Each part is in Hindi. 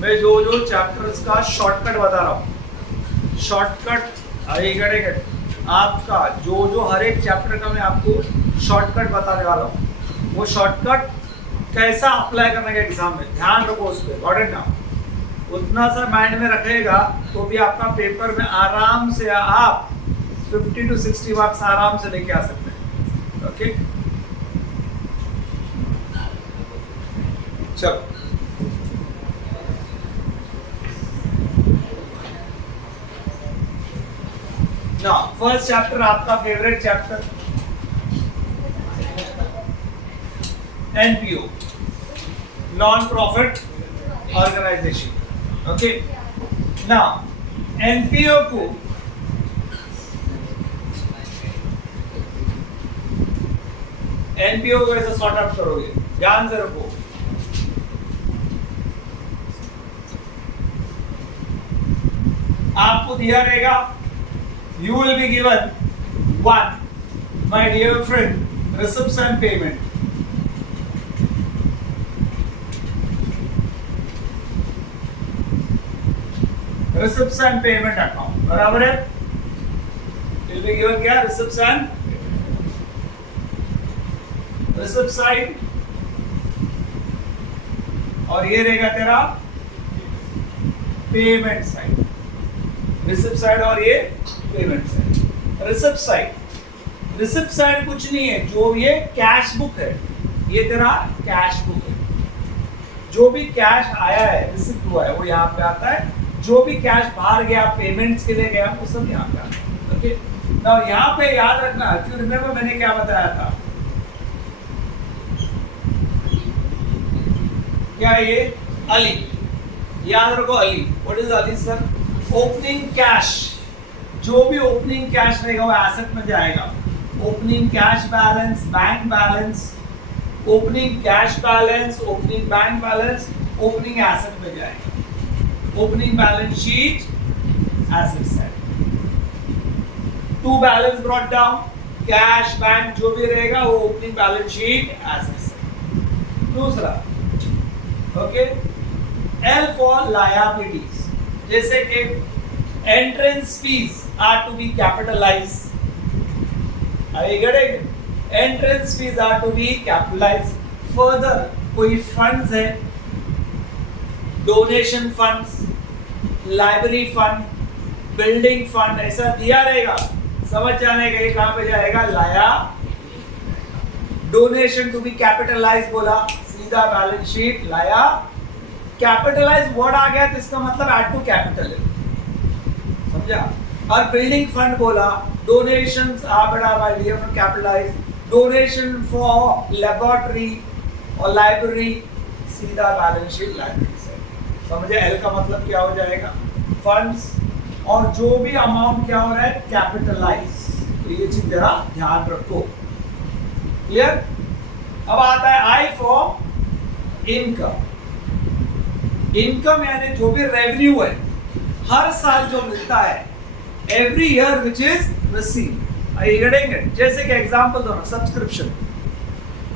मैं जो जो चैप्टर्स का शॉर्टकट बता रहा हूँ, शॉर्टकट आएगा आपका जो जो हर एक चैप्टर का मैं आपको शॉर्टकट बताने वाला हूँ, वो शॉर्टकट कैसा अप्लाई करने का एग्जाम में, ध्यान रखो उस पर, गॉट इट नाउ। उतना सा माइंड में रखेगा तो भी आपका पेपर में आराम से आप 50 to 60 मार्क्स आराम से लेके आ सकते हैं। ओके चलो, ना फर्स्ट चैप्टर आपका favourite chapter NPO, non profit organisation. Okay ना एनपीओ को ऐसा सॉर्ट आउट करोगे, ध्यान से रखो। आपको दिया रहेगा, you will be given one, my dear friend, receipts and payment. Receipts and payment account, बराबर है? Will be given क्या? Receipts and receipt side, और ये रहेगा तेरा पेमेंट साइड, रिसिप्ट साइड और ये पेमेंट साइड। रिसिप्ट साइड कुछ नहीं है, जो ये कैश बुक है, ये तेरा कैश बुक है। जो भी कैश आया है, रिसिप्ट हुआ है, वो यहाँ पे आता है। जो भी कैश बाहर गया, पेमेंट्स के लिए गया, वो सब यहाँ पे आता है। ओके नाउ यहाँ पे याद रखना, इफ यू रिमेंबर मैंने क्या बताया था, क्या ये अली, याद रखो ALI. What is ALI sir? Opening cash, जो भी ओपनिंग कैश रहेगा वो एसेट में जाएगा। Opening cash balance, bank balance, opening cash balance, opening bank balance, opening asset में जाएगा। Opening balance sheet, asset side. To balance brought down, cash bank जो भी रहेगा वो opening balance sheet, asset side. दूसरा ओके, एल फॉर लायबिलिटीज, जैसे कि entrance fees are to be capitalise, entrance fees are to be capitalise. Further कोई फंड्स है, donation funds, library fund, building fund, ऐसा दिया रहेगा, समझ जाने का ये कहां पे जाएगा, लाया। डोनेशन टू बी कैपिटलाइज बोला, सीधा बैलेंस शीट लाया। कैपिटलाइज वर्ड आ गया तो इसका मतलब ऐड टू कैपिटल है, समझा। और बिल्डिंग फंड बोला, डोनेशंस आर बड़ा बाय लिया from capitalise. Donation for laboratory और लाइब्रेरी, सीधा बैलेंस शीट लाइब्रेरी से, समझे। एल का मतलब क्या हो जाएगा, फंड्स, और जो भी अमाउंट क्या हो रहा है, कैपिटलाइज। तो ये चीज जरा ध्यान रखो, क्लियर। अब आता है आई फॉर इनकम। इनकम यानी जो भी रेवेन्यू है, हर साल जो मिलता है, every year which is receive. जैसे कि एग्जांपल दो ना, subscription,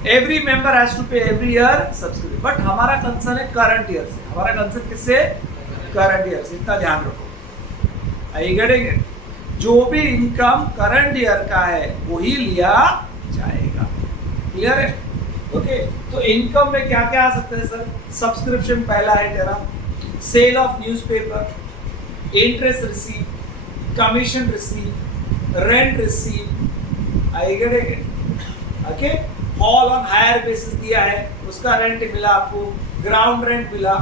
every member has to pay every year subscription, but हमारा कंसर्न है करंट ईयर से। हमारा कंसर्न किससे, करंट ईयर से, इतना ध्यान रखो। जो भी इनकम करंट ईयर का है वही लिया जाएगा, क्लियर है। ओके तो इनकम में क्या क्या आ सकते हैं सर? सब्सक्रिप्शन पहला है तेरा, sale of newspaper, interest receive, commission receive, rent receive, okay. Hall on hire basis दिया है, उसका रेंट मिला आपको, ग्राउंड रेंट मिला,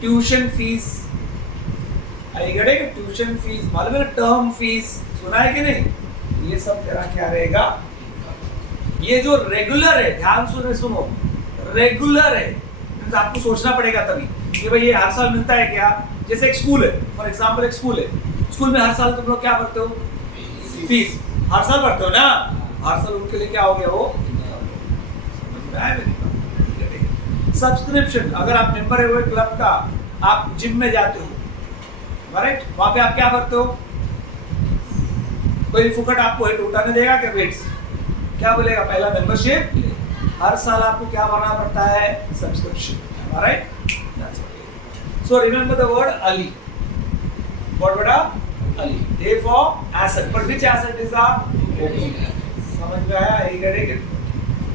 ट्यूशन फीस, ट्यूशन फीस मालूम है, टर्म फीस सुना है कि नहीं, ये सब तेरा क्या रहेगा। ये जो रेगुलर है, ध्यान सुनो, रेगुलर है, आपको सोचना पड़ेगा तभी कि भाई ये हर साल मिलता है क्या। जैसे एक स्कूल है, फॉर एग्जांपल एक स्कूल है, स्कूल में हर साल तुम लोग क्या भरते हो, फीस, हर साल भरते हो ना, हर साल उनके लिए क्या हो गया वो। सब्सक्रिप्शन, अगर आप मेंबर हुए क्लब का, आप जिम में जाते हो, राइट, वहां पे आप क्या भरते हो, कोई फुकट आपको हेड उठाने देगा क्या, वेट्स, क्या बोलेगा, पहला मेंबरशिप, हर साल आपको क्या भरना पड़ता है, subscription, right. So remember the word Ali. What बेटा? Ali. A for asset. But which asset is the opening asset? समझ में आया? यही करेंगे.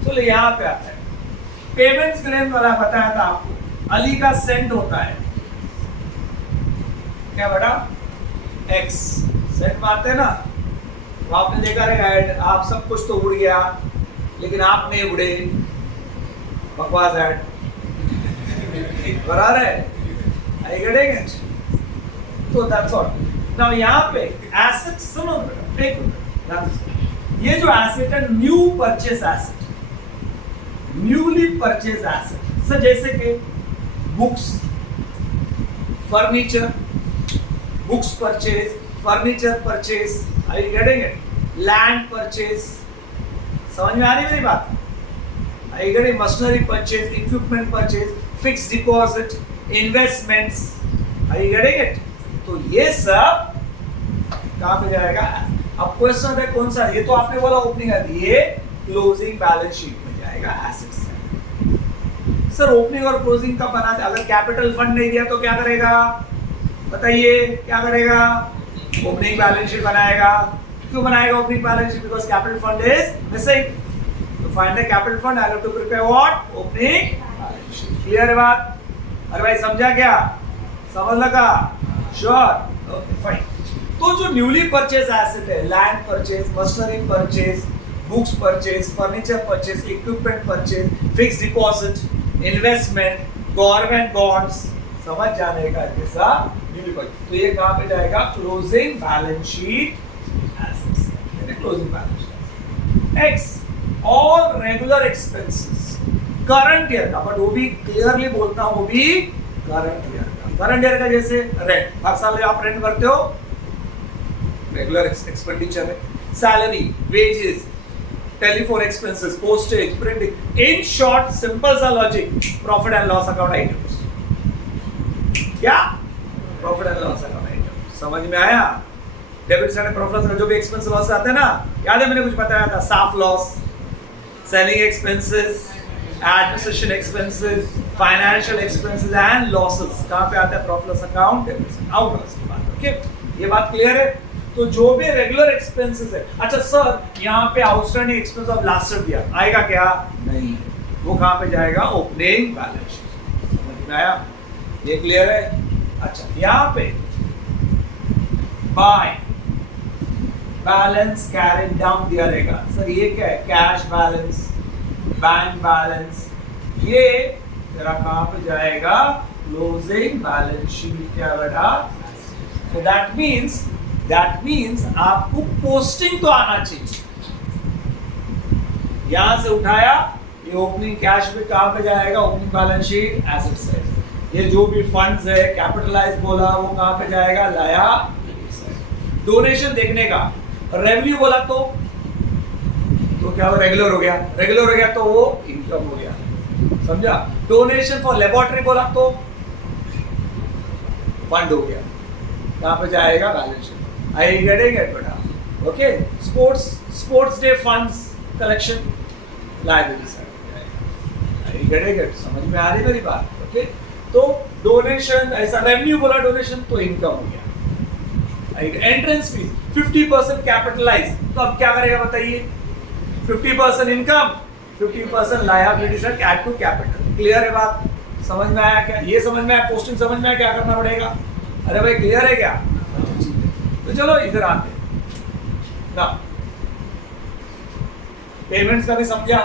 चलो यहाँ पे आता है. पेमेंट्स क्लेम वाला बताया था आपको. अली का सेंड होता है. क्या बेटा? X. सेंड मारते हैं ना? तो आपने देखा रहेगा ऐड. आप सब कुछ तो उड़ गया, लेकिन आप नहीं उड़े. बकवास ऐड. बराबर है. I getting it? तो दैट्स ऑल. नाउ यहाँ पे एसेट सुनो बेटा, ये जो एसेट है new purchase asset, newly purchase asset. Sir जैसे कि books, furniture, books purchase, furniture purchase. Are you getting it? Land purchase. समझ में आ रही मेरी बात? Are you getting? Machinery purchase, equipment purchase, fixed deposit, investments. Are you getting it? तो ये सब कहां पे जाएगा? अब क्वेश्चन है कौन सा? ये तो आपने बोला ओपनिंग है, ये क्लोजिंग बैलेंस शीट में जाएगा एसेट्स. सर ओपनिंग और क्लोजिंग का बनाते, अगर कैपिटल फंड नहीं दिया तो क्या करेगा? बताइए क्या करेगा? ओपनिंग बैलेंस शीट बनाएगा. क्यों बनाएगा opening balance sheet? Because capital fund is missing. तो find the capital fund, I have to prepare what? Opening balance sheet. Clear है बात? अरे भाई समझा क्या? समझ लगा? श्योर? Okay fine. तो जो न्यूली परचेज एसेट है, land purchase, machinery purchase, books purchase, furniture purchase, equipment purchase, fixed deposit, investment, government bonds, समझ जाने का कैसा न्यूली परचेज. तो ये कहां पे जाएगा? Closing balance sheet assets. यानी closing balance sheet. X all regular expenses current year का, बट वो भी क्लियरली बोलता हूं, वो भी करंट ईयर का. करंट ईयर का जैसे रेंट, हर साल आप रेंट भरते हो, रेगुलर एक्सपेंडिचर है. Salary, wages, telephone expenses, postage, printing. In short simple सा logic, profit and loss account items. क्या? Profit and loss account items. समझ में आया? डेबिट साइड में प्रॉफिट लॉस, जो भी एक्सपेंस लॉस आते हैं ना, याद है मैंने कुछ बताया था? Staff loss, selling expenses, administration expenses, financial expenses and losses. कहां पे आता है? Profit loss account, out loss की बात. ओके, ये बात क्लियर है? तो जो भी रेगुलर एक्सपेंसेस है. अच्छा सर यहाँ पे outstanding expense of last year दिया, आएगा क्या? नहीं. वो कहां पे जाएगा? Opening balance sheet. समझ में आया? ये क्लियर है? अच्छा यहाँ पे बाय बैलेंस कैरिड डाउन दिया रहेगा. सर ये क्या है? Cash balance, bank balance. ये तेरा कहां पे जाएगा? Closing balance sheet. क्या बेटा? So that means आपको पोस्टिंग तो आना चाहिए. यहां से उठाया, ये ओपनिंग कैश में कहां पे जाएगा? Opening balance sheet asset side. ये जो भी फंड्स है, कैपिटलाइज बोला, वो कहां पे जाएगा? Liability side. डोनेशन देखने का, रेवेन्यू बोला तो क्या वो रेगुलर हो गया? रेगुलर हो गया तो वो इनकम हो गया. समझा? डोनेशन फॉर लेबोरेटरी बोला तो फंड हो गया. कहां पे जाएगा? Balance sheet. I getting it बेटा? Okay. Sports day funds collection, liability side. I getting it? समझ में आ रही मेरी बात? ओके. तो डोनेशन, ऐसा रेवेन्यू बोला डोनेशन तो इनकम हो गया. एंट्रेंस फीस 50% कैपिटलाइज, तो अब क्या करेगा बताइए? 50% income, 50% liability side, add to capital. Clear है बात? समझ में आया क्या? ये समझ में आया? पोस्टिंग समझ में आया? क्या करना पड़ेगा? अरे भाई क्लियर है क्या? तो चलो इधर आते ना. पेमेंट्स का भी समझा.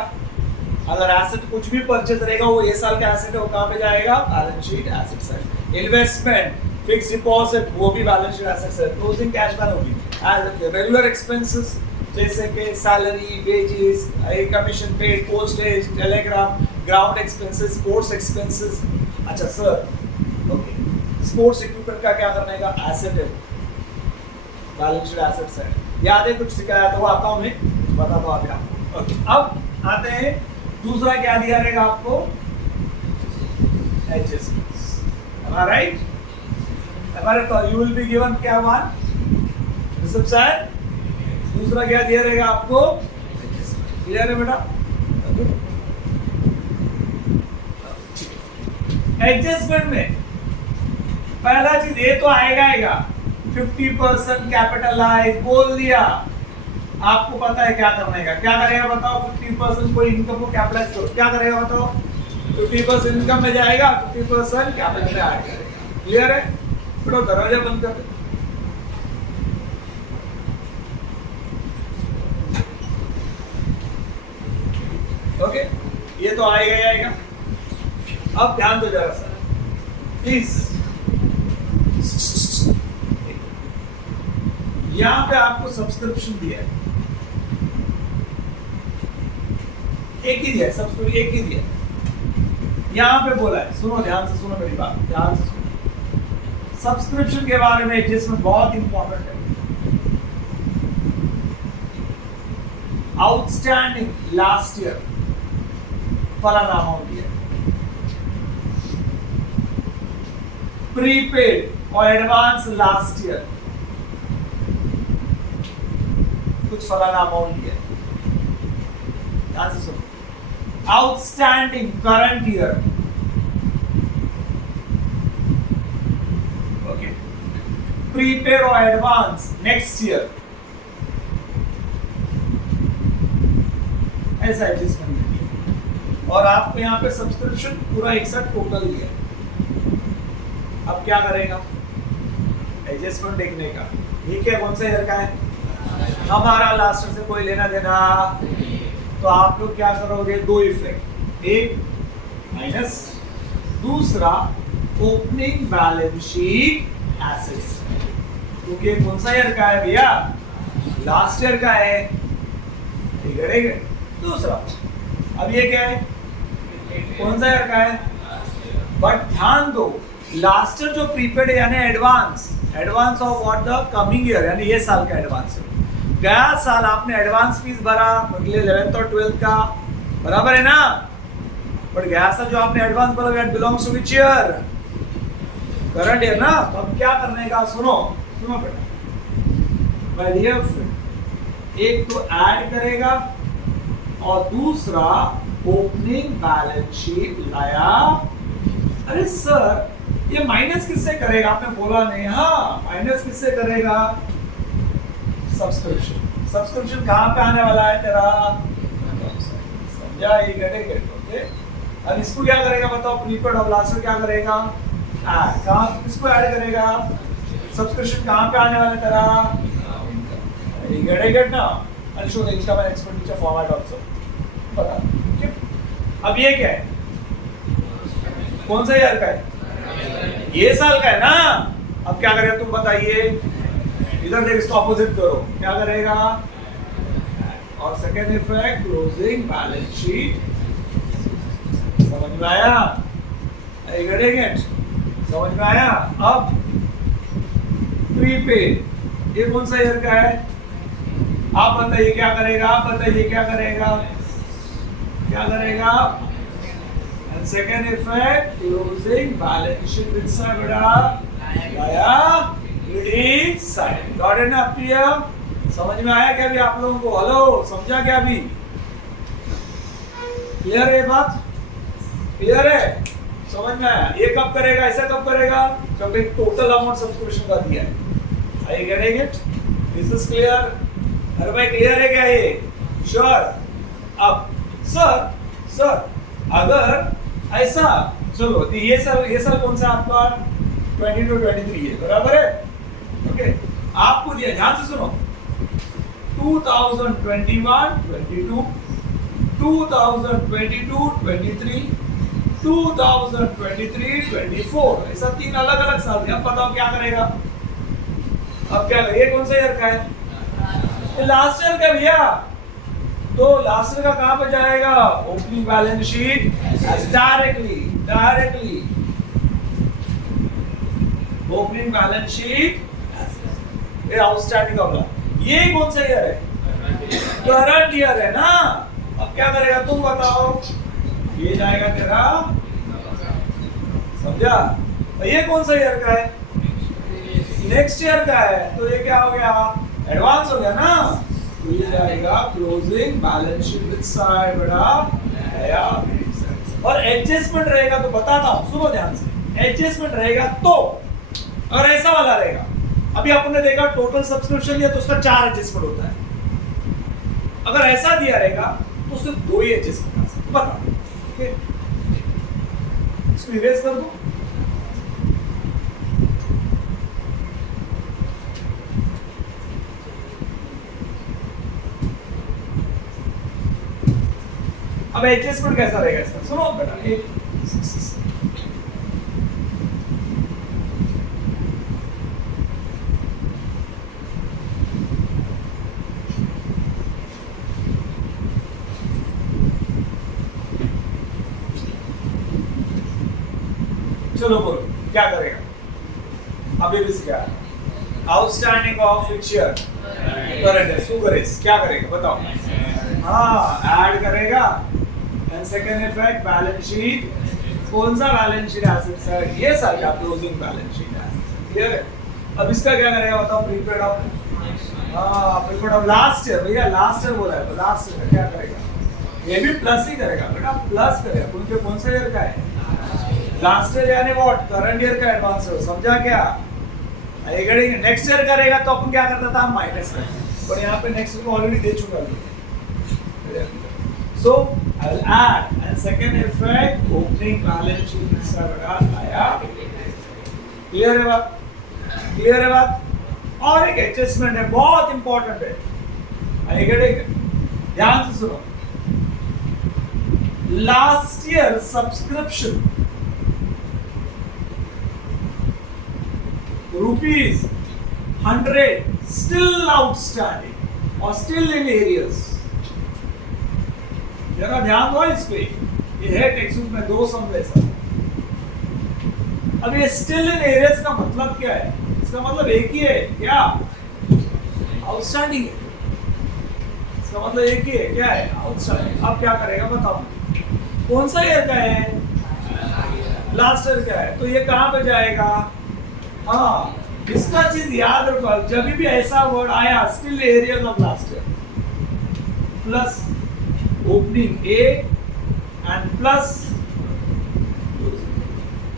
अगर एसेट कुछ भी परचेज रहेगा, वो ये साल का एसेट है, वो कहां पे जाएगा? Balance sheet asset side. Investment, fixed deposit, वो भी balance sheet asset side. Closing cash balance होगी. रेगुलर एक्सपेंसेस जैसे कि salary, wages, commission paid, postage, Telegram, ground expenses, sports expenses. अच्छा सर ओके, स्पोर्ट्स इक्विपमेंट का क्या करना है? एसेट है, बैलेंस शीट एसेट साइड. याद है कुछ सिखाया था? वो आता हूं मैं, बता दो आप आपको. ओके, अब आते हैं दूसरा. क्या दिया रहेगा आपको? एडजस्टमेंट्स. राइट? हमारे यू विल बी गिवन क्या? One receipt side. दूसरा क्या दिया रहेगा आपको? क्लियर है बेटा? एडजस्टमेंट में पहला चीज ये तो आएगा 50% कैपिटलाइज बोल दिया। आपको पता है क्या करने का, क्या करेगा बताओ? 50% कोई इनकम को कैपिटलाइज करो, क्या करेगा बताओ? 50% इनकम में जाएगा, 50% कैपिटल में ऐड करेगा। क्लियर है? बेटा दरवाजा बंद कर दे। ओके, ये तो आएगा ही आएगा। अब ध्यान दो जरा सा प्लीज। यहां पे आपको सब्सक्रिप्शन दिया है, एक ही दिया है, सब्सक्रिप्शन एक ही दिया है। यहां पे बोला है, सुनो ध्यान से, सुनो मेरी बात ध्यान से सुनो। सब्सक्रिप्शन के बारे में जिसमें बहुत इंपॉर्टेंट है, आउटस्टैंडिंग लास्ट ईयर फलाना अमाउंट दिया, प्रीपेड और एडवांस लास्ट ईयर कुछ फलाना अमाउंट दिया। ध्यान से सुनो। Outstanding current year, okay, prepaid और एडवांस नेक्स्ट ईयर, ऐसा एडजस्टमेंट है। और आपको यहाँ पे सब्सक्रिप्शन पूरा एक साथ टोटल दिया। अब क्या करेगा? एडजस्टमेंट देखने का। ये क्या कौन सा ईयर का है? हमारा लास्ट ईयर से कोई लेना देना, तो आप लोग क्या करोगे? दो इफेक्ट, एक माइनस, दूसरा ओपनिंग बैलेंस शीट एसेट्स। क्योंकि कौन सा ईयर का है भैया? लास्ट ईयर का है। ठीक है। दूसरा अब ये क्या है? कौन सा ईयर का है? बट ध्यान दो, लास्ट ईयर जो प्रीपेड यानी advance of what? The coming year, यानी ये साल का एडवांस है। गया साल आपने एडवांस फीस भरा अगले 11th और 12th का, बराबर है ना? बट गया साल जो आपने एडवांस भरा that belongs to which year? Current year ना। तो अब क्या करने का? सुनो बेटा, माय डियर फ्रेंड, एक तो ऐड करेगा और दूसरा ओपनिंग बैलेंस शीट लाया। अरे सर ये माइनस किससे करेगा? आपने बोला नहीं। हाँ, माइनस किससे करेगा? सब्सक्रिप्शन कहाँ पे आने वाला है तेरा? समझा? ये गेट ओके। अब इसको क्या करेगा बताओ? प्रीपेड और लास्ट ईयर क्या करेगा? ऐड। कहाँ किसको ऐड करेगा? सब्सक्रिप्शन कहाँ पे आने वाला है तेरा? ये गेट ना। I'll show the income and expenditure format also. पता ठीक। अब ये क्या है? कौन सा ईयर का है? ये साल का है ना। अब क्या करेगा तुम बताइए? इधर देख, इसको ऑपोजिट करो, क्या करेगा? और second effect closing balance sheet. समझ में आया? समझ में आया? अब प्रीपेड, ये कौन सा ईयर का है? आप बताइए क्या करेगा? आप बताइए क्या करेगा? क्या करेगा? And second effect closing balance sheet with लाया साइड। गॉट इट ना? समझ में आया क्या भी आप लोगों को? हेलो, समझा क्या भी? क्लियर है बात? क्लियर है? समझ में आया? ये कब करेगा? ऐसा कब करेगा? जब एक टोटल अमाउंट सब्सक्रिप्शन का दिया है। Are you getting it? This is clear? अरे भाई क्लियर है क्या ये? श्योर? अब सर अगर ऐसा, चलो ये साल कौन सा आपका? 22-23 है, बराबर है? ओके, आपको दिया, ध्यान से सुनो, 2021-22, 2022-23, 2023-24, ऐसा 3 अलग अलग साल थे। अब बताओ क्या करेगा? अब क्या करेगा? ये कौन सा ईयर का है? लास्ट ईयर का भैया। तो लास्ट ईयर का कहां पे जाएगा? Opening balance sheet directly opening balance sheet. ये आउटस्टैंडिंग का बोला। ये कौन सा ईयर है? करंट ईयर है ना। अब क्या करेगा तुम बताओ? ये जाएगा तेरा, समझा? ये कौन सा ईयर का है? नेक्स्ट ईयर का है। तो ये क्या हो गया? एडवांस हो गया ना। तो ये जाएगा closing balance sheet with side बड़ा आया। और एडजस्टमेंट रहेगा तो बताता हूं, सुनो ध्यान से। एडजस्टमेंट रहेगा तो अगर ऐसा वाला रहेगा, अभी आपने देखा टोटल सब्सक्रिप्शन लिया तो उसका 4 एडजस्टमेंट होता है। अगर ऐसा दिया रहेगा तो सिर्फ 2 ही एडजस्टमेंट आ सकते। बता ओके, इसको इरेज कर दो। अब एडजस्टमेंट कैसा रहेगा इसका, सुनो बेटा। चलो बोलो क्या करेगा, अभी भी क्या आउटस्टैंडिंग ऑफ फिक्चर करंट है, सुगरेस क्या करेगा बताओ। हाँ ऐड करेगा, and second effect balance sheet, कौन सा बैलेंस शीट एसेट्स है ये सर का क्लोजिंग बैलेंस शीट है, क्लियर है। अब इसका क्या करेगा बताओ, प्रीपेड ऑफ, हाँ प्रीपेड ऑफ लास्ट ईयर, भैया लास्ट ईयर बोला है तो लास्ट ईयर क्या करेगा, ये भी प्लस ही करेगा बेटा, प्लस करेगा क्योंकि कौन सा ईयर का है, लास्ट ईयर यानी व्हाट करंट ईयर का एडवांस है, समझा क्या। नेक्स्ट ईयर करेगा तो अपन क्या करता था, माइनस करते, पर यहाँ पे नेक्स्ट ईयर को ऑलरेडी दे चुका है। So I will add and second effect opening balance sheet इसका बड़ा आया, क्लियर है बात, क्लियर है बात। और एक एडजस्टमेंट है बहुत इंपॉर्टेंट है, आएगा ध्यान से सुनो। Last year subscription rupees 100 still outstanding or still in arrears, जरा ध्यान दो इस पे, ये है टेक्स्ट में 2 सम वैसा। अब ये स्टिल इन एरियर्स का मतलब क्या है, इसका मतलब एक ही है क्या, आउटस्टैंडिंग है, इसका मतलब एक ही है क्या है, आउटस्टैंडिंग। अब क्या करेगा बताओ, कौन सा ईयर का है, लास्ट ईयर का है, तो ये कहां पे जाएगा। हाँ इसका चीज याद रखो, जब भी ऐसा वर्ड आया still arrears of last year plus opening A and plus,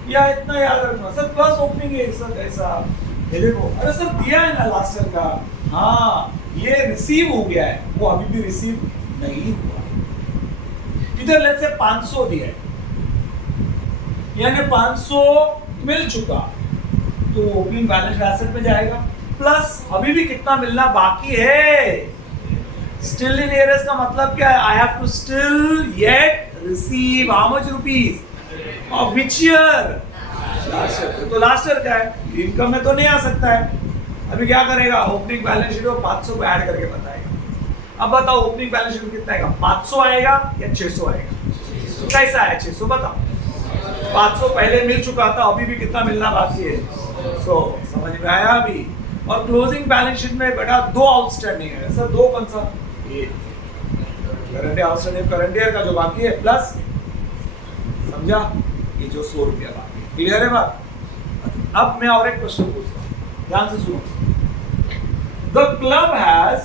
या इतना याद रखना सर, प्लस ओपनिंग ए सर ऐसा, ये देखो अरे सर दिया है ना लास्ट ईयर का, हाँ ये रिसीव हो गया है, वो अभी भी रिसीव नहीं हुआ, इधर लेट्स से 500 दिया है यानी 500 मिल चुका, तो ओपनिंग बैलेंस एसेट में जाएगा, प्लस अभी भी कितना मिलना बाकी है, स्टिल इन एरियर्स का मतलब क्या है, I have to still yet receive how much rupees of which year, last year, तो लास्ट ईयर का है, इनकम में तो नहीं आ सकता है। अभी क्या करेगा, ओपनिंग बैलेंस शीट में 500 को ऐड करके बताएगा। अब बताओ ओपनिंग बैलेंस शीट में कितना आएगा, 500 आएगा या 600 आएगा, तो कैसा है 600 बताओ, 500 पहले मिल चुका था, अभी भी कितना मिलना बाकी है, सो समझ में आया अभी। और क्लोजिंग बैलेंस शीट में बेटा 2 आउटस्टैंडिंग है सर, 2 कौन सा, ये करंट आउटस्टैंडिंग करंट ईयर का जो बाकी है प्लस, समझा, ये जो 100 रुपया बाकी है, क्लियर है बात। अब मैं और एक क्वेश्चन पूछता हूँ, ध्यान से सुनो। The club has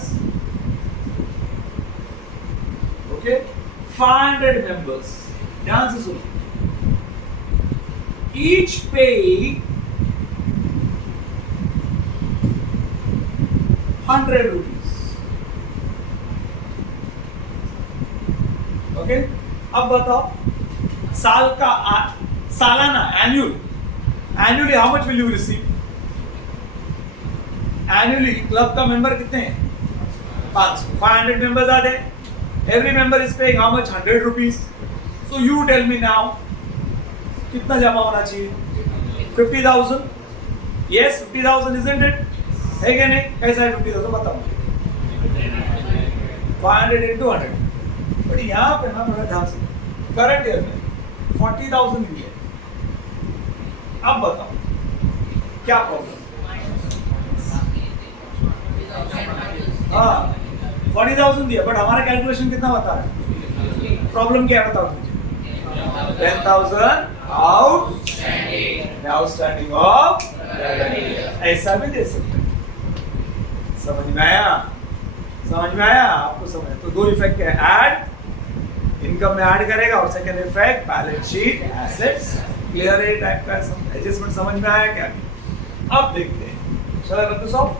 okay 500 members, ध्यान से सुनो, each paid 100 rupees, ओके। अब बताओ साल का सालाना annually how much will you receive, annually club का मेंबर कितने हैं, 500 मेंबर्स आते हैं, every member is paying how much 100 rupees, so you tell me now कितना जमा होना चाहिए, 50,000, यस 50,000 इजंट इट, है क्या नहीं, कैसा है 50,000 बताओ, 500 into 100, बट यहाँ पे ना बड़ा ध्यान से, करंट ईयर में 40,000 भी है, अब बताओ क्या प्रॉब्लम, हाँ 40,000 दिया, बट हमारा कैलकुलेशन कितना बता रहा है, प्रॉब्लम क्या है बताओ मुझे, 10,000 आउटस्टैंडिंग ऑफ, ऐसा भी दे सकते हैं, समझ में आया, समझ में आया आपको, समझ। तो 2 इफेक्ट है, ऐड इनकम में ऐड करेगा, और second effect balance sheet assets, clear है, टाइप का एडजस्टमेंट समझ में आया क्या, अब देखते हैं, चलो रद्द सॉल्व।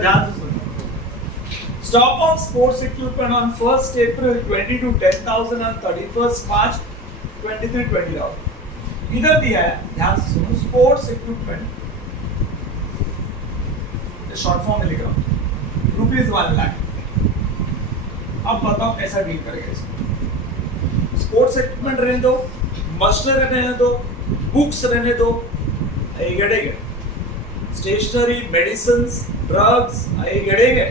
ध्यान से सुनो। Stock of sports equipment on 1st April 22 10,000 and 31st March 23 20,000। इधर दिया है, ध्यान से सुनो, स्पोर्ट्स इक्विपमेंट शॉर्ट फॉर्म में लिख रहा हूं, ₹1,00,000। अब बताओ कैसा डील करेगा इसको। स्पोर्ट्स इक्विपमेंट रहने दो, मशीनरी रहने दो, बुक्स रहने दो, गड़ेगे स्टेशनरी, मेडिसिन्स, ड्रग्स, गड़ेगे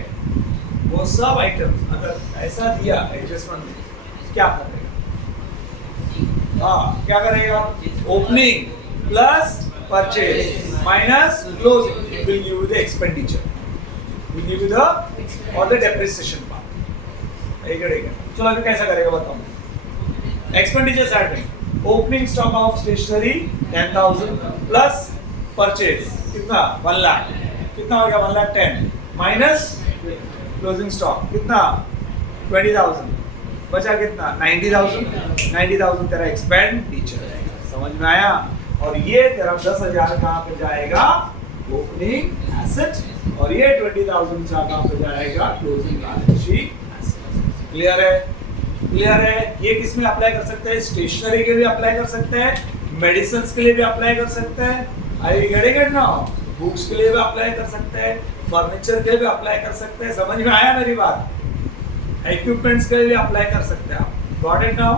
वो सब आइटम्स अगर ऐसा दिया एडजस्टमेंट में क्या करेगा? हाँ क्या करेगा? Opening plus purchase minus closing will give you the expenditure, will give you the और द डेप्रिसिएशन पार्ट। गड़ेगा चलो अभी कैसा करेगा बताओ। एक्सपेंडिचर साइड में opening stock of stationery 10,000 plus purchase कितना 1,00,000, कितना हो गया 1,10,000 माइनस क्लोजिंग स्टॉक कितना 20,000, बचा कितना 90,000 तेरा एक्सपेंडिचर है। समझ में आया? और ये तेरा 10,000 कहाँ पे जाएगा? ओपनिंग एसेट, और ये 20,000 कहाँ पे जाएगा? Closing balance sheet. क्लियर है? क्लियर है? ये किस में अप्लाई कर सकते हैं? स्टेशनरी के लिए अप्लाई कर सकते हैं, मेडिसिन के लिए भी अप्लाई कर सकते हैं, आई गेटिंग इट नाउ? बुक्स के लिए भी अप्लाई कर सकते हैं, फर्नीचर के लिए भी अप्लाई कर सकते हैं। समझ में आया मेरी बात? इक्विपमेंट्स के लिए भी अप्लाई कर सकते हैं आप। Got it now?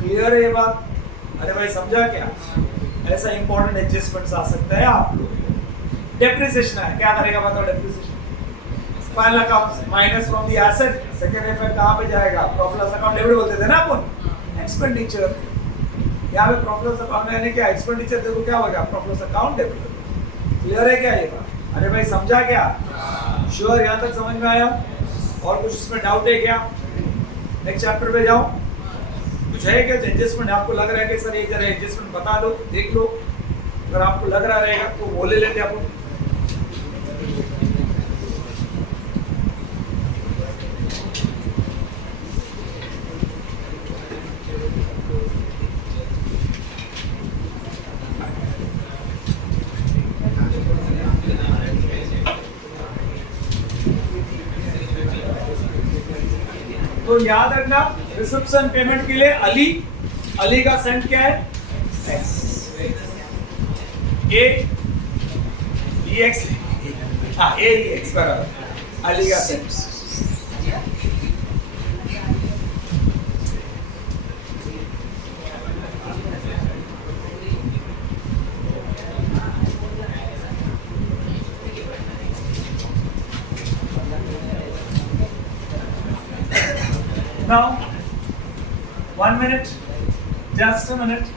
क्लियर है ये बात? अरे भाई समझा क्या? ऐसा इंपॉर्टेंट एडजस्टमेंट्स आ सकता है आप लोग। डेप्रिसिएशन है, क्या करेगा बताओ? Depreciation final account minus from the asset, second effect कहां पे जाएगा? प्रॉफिट लॉस अकाउंट डेबिट बोलते थे ना अपन, एक्सपेंडिचर। यहाँ पे प्रॉफिट लॉस अकाउंट में क्या एक्सपेंडिचर देखो क्या होगा? Profit loss account debit. Clear है क्या ये बात? अरे भाई समझा क्या? श्योर? यहाँ तक समझ में आया? और कुछ इसमें डाउट है क्या? नेक्स्ट चैप्टर पे जाओ। कुछ है क्या एडजस्टमेंट आपको लग रहा है कि सर ये जरा एडजस्टमेंट बता दो, देख लो। अगर आपको लग रहा रहेगा तो वो ले लेते अपन। तो याद रखना रिसेप्शन पेमेंट के लिए अली का सेंट क्या है? एक्स ए एक्स, हाँ ए एक्स बराबर अली का सेंट। Now, 1 minute, just a minute.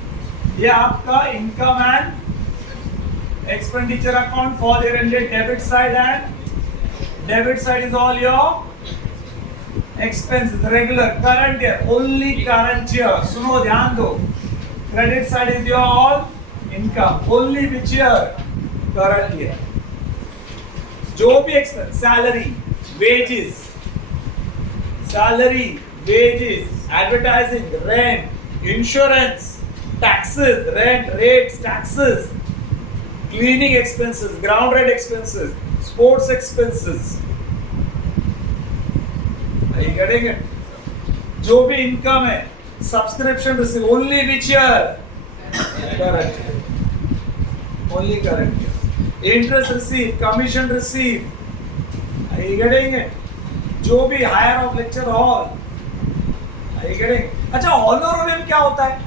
ये आपका income and expenditure account for year ended debit side, and debit side is all your expenses regular current year, only current year. सुनो ध्यान दो, credit side is your all income, only which year? Current year. जो भी expense, salary, wages, salary, wages, advertising, rent, insurance, taxes, rent, rates, taxes, cleaning expenses, ground rent expenses, sports expenses. Are you getting it? जो भी इनकम है, subscription receive, only which year? Current, only current year. Interest receive, commission receive, are you getting it? जो भी हायर ऑफ लेक्चर हॉल, अच्छा ऑनरोरियम क्या होता है?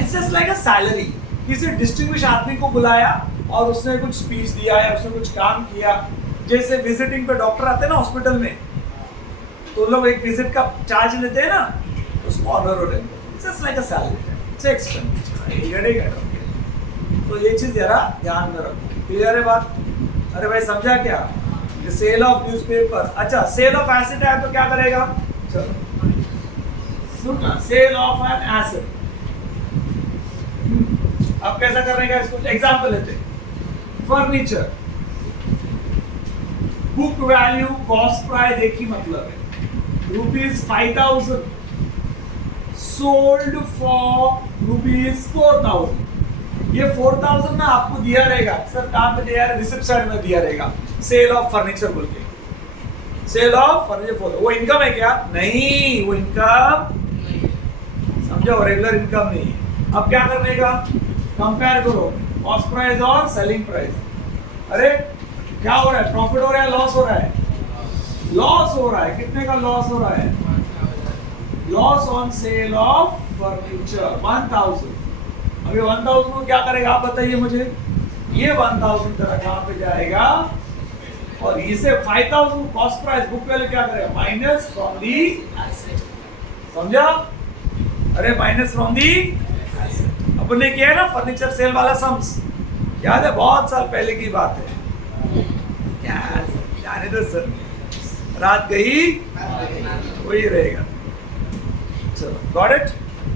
It's just like a salary. किसी डिस्टिंग्विश आदमी को बुलाया और उसने कुछ स्पीच दिया या उसने कुछ काम किया, जैसे विजिटिंग पे डॉक्टर आते हैं ना हॉस्पिटल में, तो लोग एक विजिट का चार्ज लेते हैं ना, उसको ऑनरोरियम, जस्ट लाइक अ सैलरी। सबसे एक्सपेंडिचर। तो ये चीज जरा ध्यान में रखो। क्लियर है बात? अरे भाई समझा क्या? सेल ऑफ न्यूज़पेपर, अच्छा सेल ऑफ एसेट है तो क्या करेगा? चलो सुनना, सेल ऑफ एन एसेट। अब कैसा करने का इसको एग्जांपल लेते हैं। Furniture, book value cost price एक ही मतलब है, ₹5000 सोल्ड फॉर ₹4000। ये 4000 ना आपको दिया रहेगा सर, कहां पे दिया है? रिसिप्ट साइड में दिया रहेगा, सेल ऑफ फर्नीचर बोल के। सेल ऑफ फर्नीचर बोलो, वो इनकम है क्या? नहीं, वो इनकम समझो, रेगुलर इनकम नहीं है। अब क्या करने का? कंपेयर करो कॉस्ट प्राइस और सेलिंग प्राइस। अरे क्या हो रहा है? प्रॉफिट हो रहा है, लॉस हो रहा है? लॉस हो रहा है। कितने का लॉस हो रहा है? Loss on sale of furniture 1000। अभी 1000 को क्या करेगा आप बताइए मुझे? ये 1000 तेरा कहां पे जाएगा? और इसे 5000 कॉस्ट प्राइस बुक वैल्यू क्या करेगा? Minus from the asset. समझा? अरे माइनस फ्रॉम दी एसेट। अपन ने किया है ना फर्नीचर सेल वाला सम्स, याद है? बहुत साल पहले की बात है। जाने दो सर, रात गई वही रहेगा। चलो, गॉट इट?